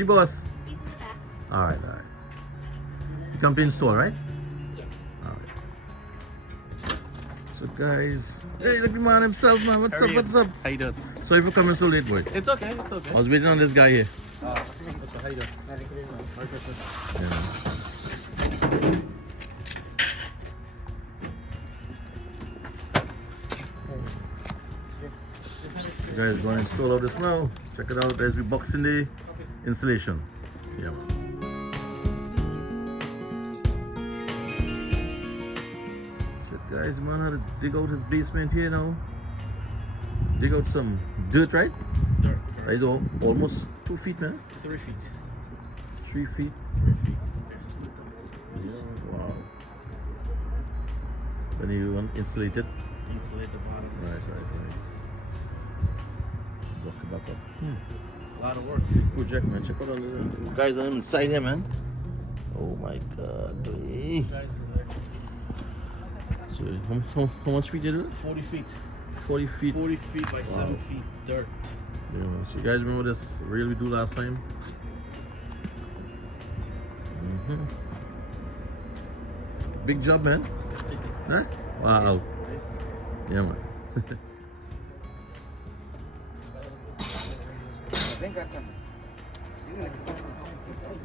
the boss? He's in the back. Alright. You come to install, right? Yes. Alright. So guys, hey, look at the man himself, man. What's up? How you doing? So if you're coming so late, boy. It's okay. I was waiting on this guy here. How you doing? Merry Christmas. Yeah. You guys going to install all this now. Check it out. There's the Boxing Day installation. Yeah, man. So guys, man had to dig out his basement here now. Dig out some dirt, right? Dirt. Right, almost 2 feet, man. 3 feet. 3 feet. 3 feet. Yeah, wow. Then you want to insulate it. Insulate the bottom. Right. Lock it back up. A lot of work. Project, man. Check out all the guys on inside here, man. Oh my god. Boy. Guys are there. So how much feet you do? 40 feet. 40 feet. 40 feet by 7 feet dirt. Yeah, so you guys remember this reel we do last time? Big job, man. Huh? Wow. Yeah, man.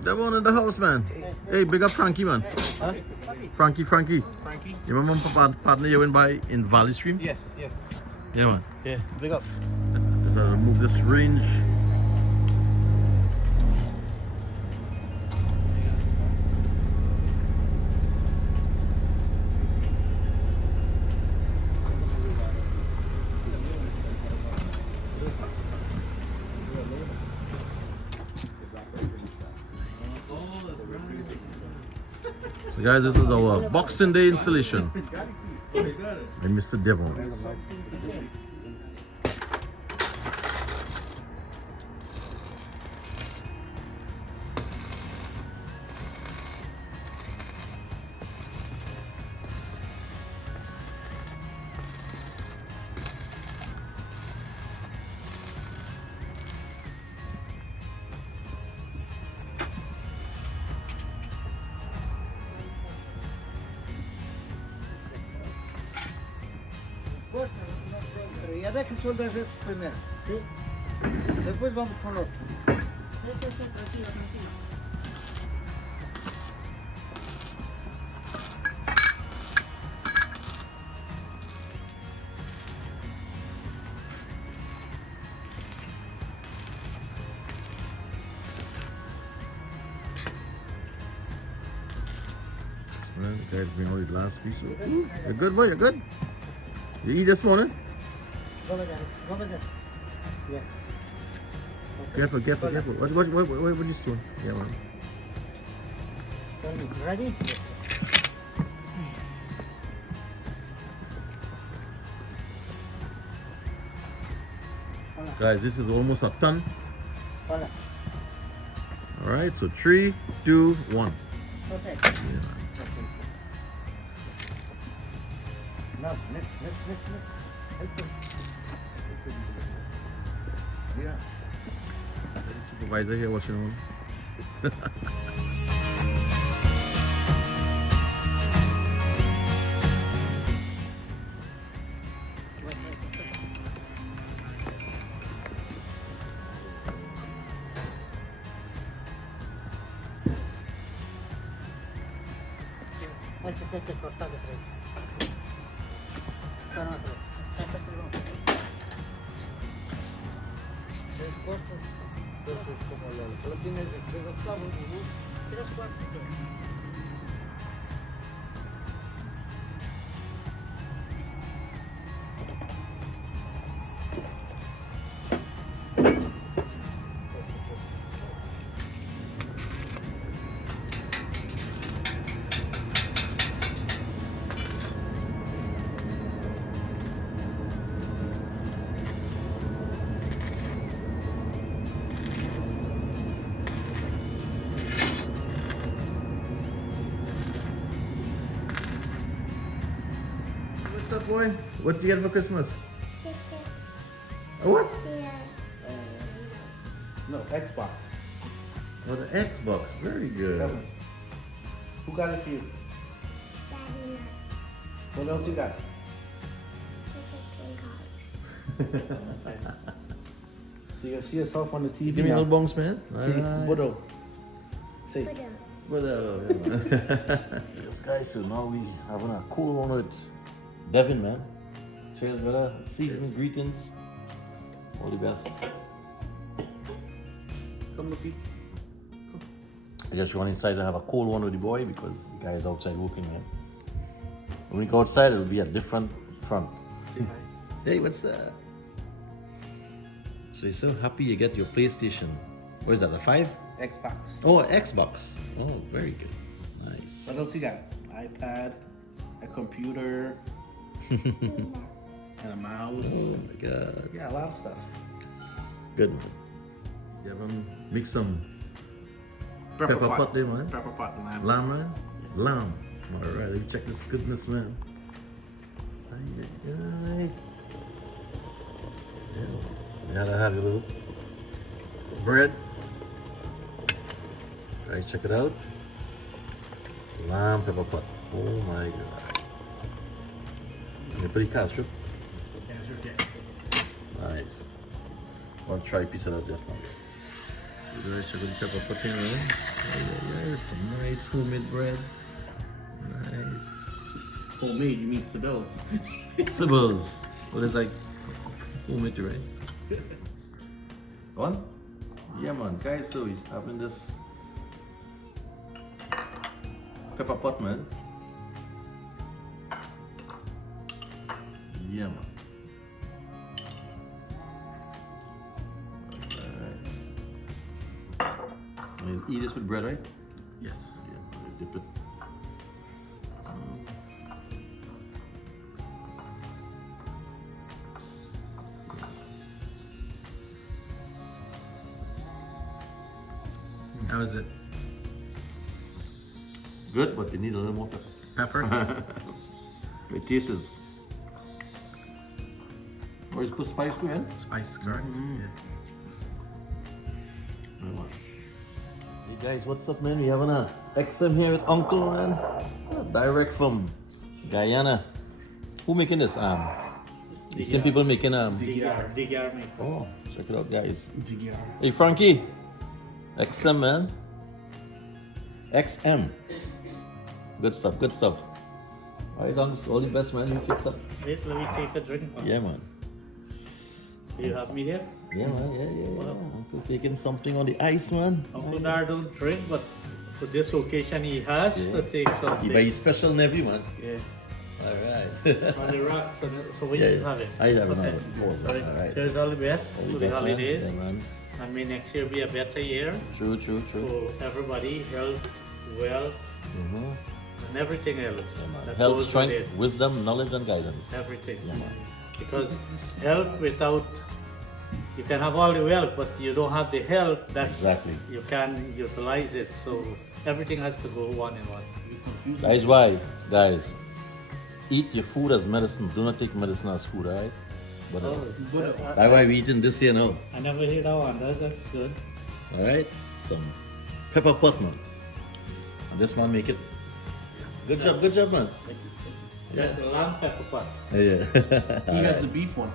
Davin in the house, man. Hey, big up Frankie, man. Huh? Frankie. Frankie? You remember my partner you went by in Valley Stream? Yes. Yeah, man. Yeah, big up. Let's remove this range. So guys, this is our Boxing Day installation by Mr. Davin. Ya deje soldar esto primero. ¿Sí? Después vamos con otro. Tranquilo. Man, the guy's been already last piece. You're good, boy. You're good. You eat this morning? Go again. Yeah. Careful. What you doing? Yeah, man. Ready? Guys, this is almost a ton. Hola. All right, so 3, 2, 1. Okay. Yeah. Now, next. Yeah. Supervisor here watching on. Este es el que corta de frente. Tres cortos. Entonces, como lo tienes de 3 octavos, 3 cuartos. What's up, boy? What do you get for Christmas? Tickets. A what? Yeah. No, Xbox. Oh, the Xbox. Very good. Davin, who got it for you? Daddy What else you got? chicken card. So you can see yourself on the TV Give me a now. little bongs, man. See, Alright. Budo. Say, Buddha. But yes, guys, so now we having a cool one with Davin, man. Cheers, brother. Season greetings. All the best. come look. I just run inside and have a cool one with the boy because the guy is outside working, man. When we go outside, it'll be a different front. Say hi. Hey, what's up? So you're so happy you get your PlayStation. What is that, a 5? Xbox. Oh, Xbox. Oh, very good. Nice. What else you got? iPad, a computer, and a mouse. Oh my god. Yeah, a lot of stuff. Good man. You have mix some pepper pot there, man. Pepper pot lamb. Lamb, man? Yes. Lamb. Alright, let me check this goodness, man. Aye, aye, aye. Yeah. You gotta have your little bread. Alright, check it out. Lamb pepper pot. Oh my god. You're pretty cast, right? There's your guess. Nice. I'll try a piece of that just now. You guys check out the pepper pot here, man. Yeah, it's some nice homemade bread. Nice. Homemade, you mean Sibyl's. Sibbles. What is like homemade, right? One? Yeah, man. Guys, so we're having this pepper pot, man. Yeah, man. Alright. Eat this with bread, right? Yes. Yeah, let's dip it. How is it? Good, but they need a little more pepper. Pepper? It tastes. Or you put spice too, in? Spice, correct. Yeah. Hey guys, what's up, man? We having a XM here with Uncle, man. Direct from Guyana. Who making this? The same people making DGR. Oh, check it out, guys. DGR. Hey Frankie, XM, man. XM. Good stuff, good stuff. Alright, all the best, man. You fix up. Wait, let me take a drink. Yeah, man. You have me there? Yeah, man. Yeah. Uncle taking something on the ice, man. Uncle Dar don't drink, but for this occasion he has to take He something. by his special nephew, man. Yeah. Alright. On the rocks, so what Yeah, you have it? I have Okay. another. Pause, man. Alright. Alright. Here's all the best All the for the best, man. holidays. Yeah, man. And may next year be a better year True. for everybody, health, wealth, Mm-hmm. and everything else. Yeah, man. that Health, goes with strength, it. wisdom, knowledge, and guidance. Everything. Yeah, man. Because health without, you can have all the wealth, but you don't have the health, that's Exactly. you can utilize it. So everything has to go one in one. That is why, guys, eat your food as medicine. Do not take medicine as food, alright? But that's why we eating this here now. I never hear that one. That's good. Alright? Some pepper pot, man. And this man make it. Good job, man. That's a lamb pepper pot. Yeah. He has Alright. the beef one.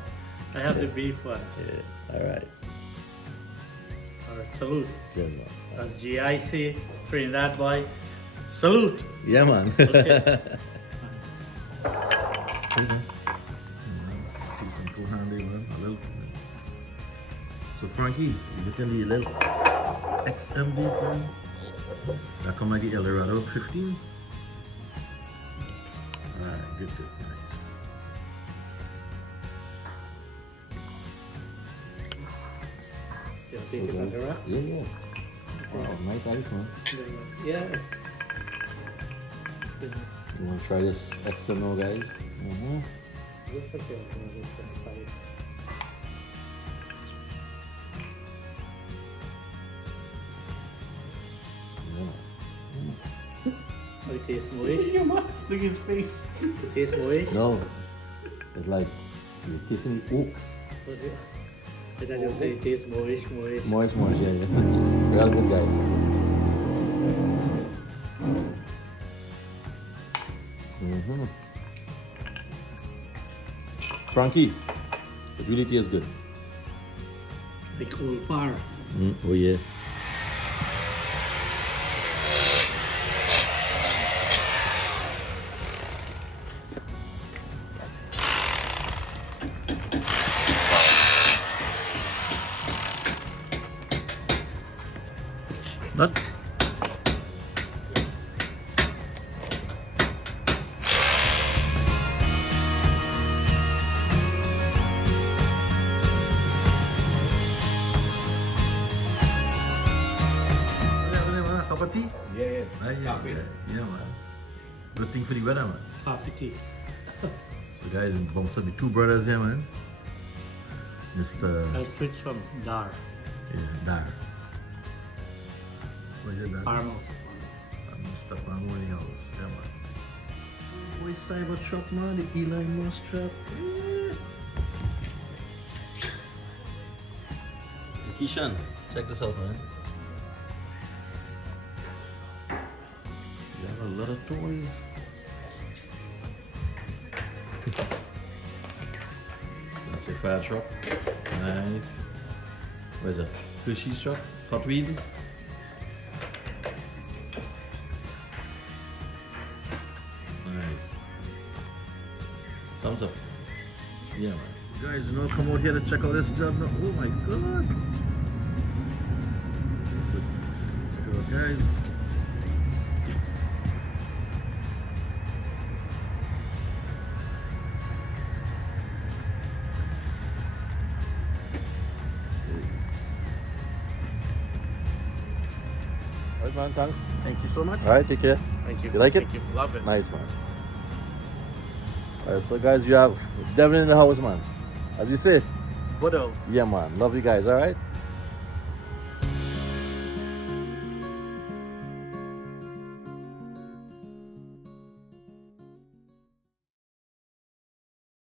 I have the beef one. Yeah. Alright. Alright, salute. Good, man. As GIC, Trinidad boy. Salute. Yeah, man. Okay. So Frankie, you looking at the little XM beef, man? That come like the Eldorado 15? Alright, good, nice. You take it on the rack? Yeah. Wow, nice ice, man. Yeah. Excuse me. You wanna try this XM now, guys? Mm-hmm. Just a second, I'm just gonna try it. Oh, it tastes moist. Look at his face. It tastes moist. No, it's like you're tasting the oak. And then you say it tastes moish. Moist, yeah, yeah. Real good, guys. Mm-hmm. Frankie, it really tastes good. Like old par. Oh yeah. Not. Cup of tea? Yeah, Coffee. Yeah, man. Good thing for the weather, man. Coffee tea. So, guys, bumps up the two brothers here, man. Mr. I switched from Dar. Yeah, Dar. What is that? Parmo. Mr. Palmo in the house. Yeah, man. Boy, Cybertruck, man. The Eli Musk truck. Yeah. Keishan, check this out, man. You have a lot of toys. That's your fire truck. Nice. Where's that? Hershey's truck? Hot Wheels? Nice. Thumbs up. Yeah, man. You guys, you know, come out here to check out this job now. Oh my god. Check it out, guys. Alright, man, thanks. Thank you so much. Alright, take care. Thank you. You like it? Thank you. Love it. Nice, man. Alright, so guys, you have Davin in the house, man. As you say, What else? yeah, man. Love you guys, alright?